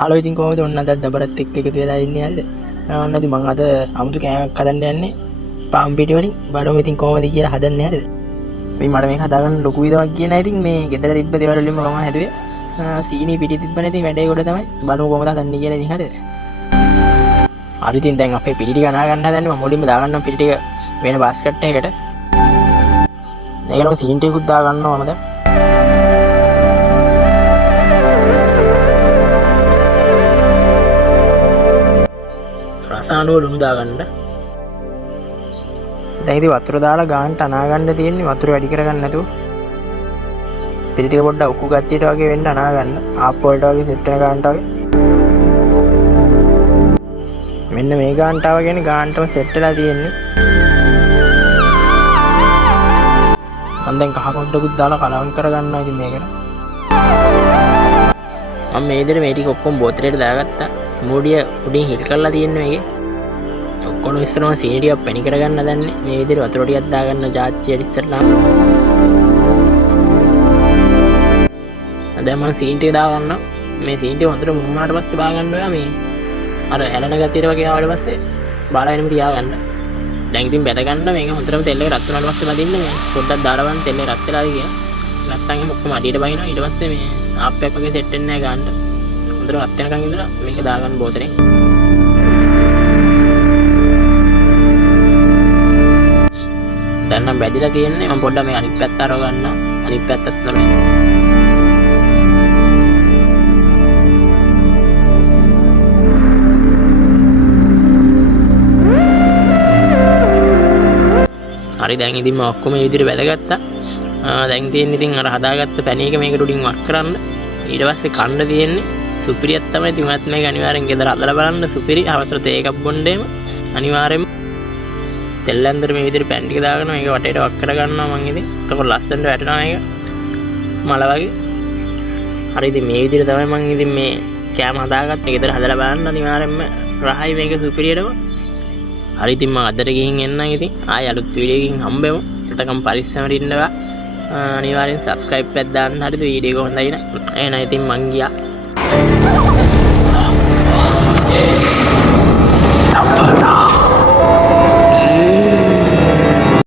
Hello ඉතින් කොහොමද ඔන්න අද දබරත් එක්ක එකතු වෙලා ඉන්නේ හරිද? ඔන්න ඉතින් මම අද අමුතු කෑමක් හදන්න යන්නේ පාන් පිටි වලින්. බලමු ඉතින් කොහොමද කියලා හදන්නේ හරිද? ඉතින් මට මේක හදාගන්න ලොකු විදියක් කියන ඉතින් මේ ගෙදර තිබ්බ දේවල් වලින්ම මම හැදුවේ. සීනි පිටි තිබ්බනේ ඉතින් වැඩේ කොට තමයි. බලමු කොහොමද හදන්නේ කියලා ඉතින් හරිද? හරි ඉතින් දැන් අපේ පිටි ටික අනා ගන්න හදන්නේ. මම මුලින්ම දාගන්නම් පිටි ටික වෙන බාස්කට් එකකට. මේකට සීනි ටිකකුත් දාගන්නවා මම දැන්. රසානුව ලුණු දාගන්න. දැන් ඉතින් වතුර දාලා ගානට අනා ගන්න තියෙන්නේ. වතුර වැඩි කරගන්න නැතුව. පිටි ටික පොඩ්ඩක් උක්කු ගත්තියට වගේ වෙන්න අනා ගන්න. ආප් වලට වගේ සෙට් වෙන ගානට වගේ. මෙන්න මේ ගානට ආව කියන්නේ ගානටම සෙට් වෙලා තියෙන්නේ. මම දැන් කහ කොණ්ඩකුත් දාලා කලවම් කරගන්නවා ඉතින් මේකට. මම මේ විදිහට මේ ටික ඔක්කොම බෝතලෙට දාගත්තා. මූඩිය උඩින් හිල් කරලා තියෙන්නේ මේකේ. ඔක්කොම ඉස්සරම සීනි ටිකක් පැණි කරගන්න දන්නේ. මේ විදිහට වතුර ටිකක් දාගන්න ජාච්චියට ඉස්සරලා. දැන් මම සීනි ටික දාගන්නවා. මේ සීනි ටික හොඳට මුරුනාට පස්සේ බා ගන්න ඔයා මේ අර ඇලන ගතියට වගේ ආවට පස්සේ බාලා එනම තියාගන්න. දැන් ඉතින් බැද ගන්න මේක හොඳටම තෙල් එක රත් වුණාට පස්සේ බදින්න මේ පොඩ්ඩක් දාලා බලන්න තෙල් එක රත් වෙලාද කියලා. නැත්තම් එහෙම ඔක්කොම අඩියට බහිනවා. ඊට පස්සේ මේ ආප් එකක් වගේ සෙට් වෙන්නේ නැහැ ගන්න. හොඳට රත් වෙනකන් ඉඳලා මේක දාගන්න බෝතලෙන්. දැන් නම් බැදිලා තියෙන්නේ. මම පොඩ්ඩක් මේ අනිත් පැත්ත අරව ගන්නවා. අනිත් පැත්තත් තමයි. හරි දැන් ඉතින් මම ඔක්කොම මේ විදිහට බැලගත්තා. දැන් තියෙන්නේ ඉතින් අර හදාගත්ත පැණි එක මේකට උඩින් වක් කරන්න. ඊට පස්සේ කන්න තියෙන්නේ සුපිරියක් තමයි. ඉතින් ඔයත් මේක අනිවාර්යෙන් ගෙදර හදලා බලන්න. සුපිරි අවතර තේ එකක් බොන්නේම අනිවාර්යෙන්ම තෙල් ඇඳට මේ විදිහට පැන් ටික දාගෙන මේක වටේට වක් කර ගන්නවා මම ඉතින්. එතකොට ලස්සනට වැටෙනවා මේක. මල වගේ. හරි ඉතින් මේ විදිහට තමයි මම ඉතින් මේ කෑම හදාගත්තේ. ගෙදර හදලා බලන්න අනිවාර්යෙන්ම රහයි මේක සුපිරියටම. හරි ඉතින් මම අදට ගිහින් එන්නම් ඉතින්. ආයෙ අලුත් වීඩියෝ එකකින් හම්බෙමු. එතකම් පරිස්සමට ඉන්නවා. අනිවාර්යෙන් subscribe එකක් දාන්න. හරිද වීඩියෝ එක හොඳයි නේ. එහෙනම් ඉතින් මං ගියා.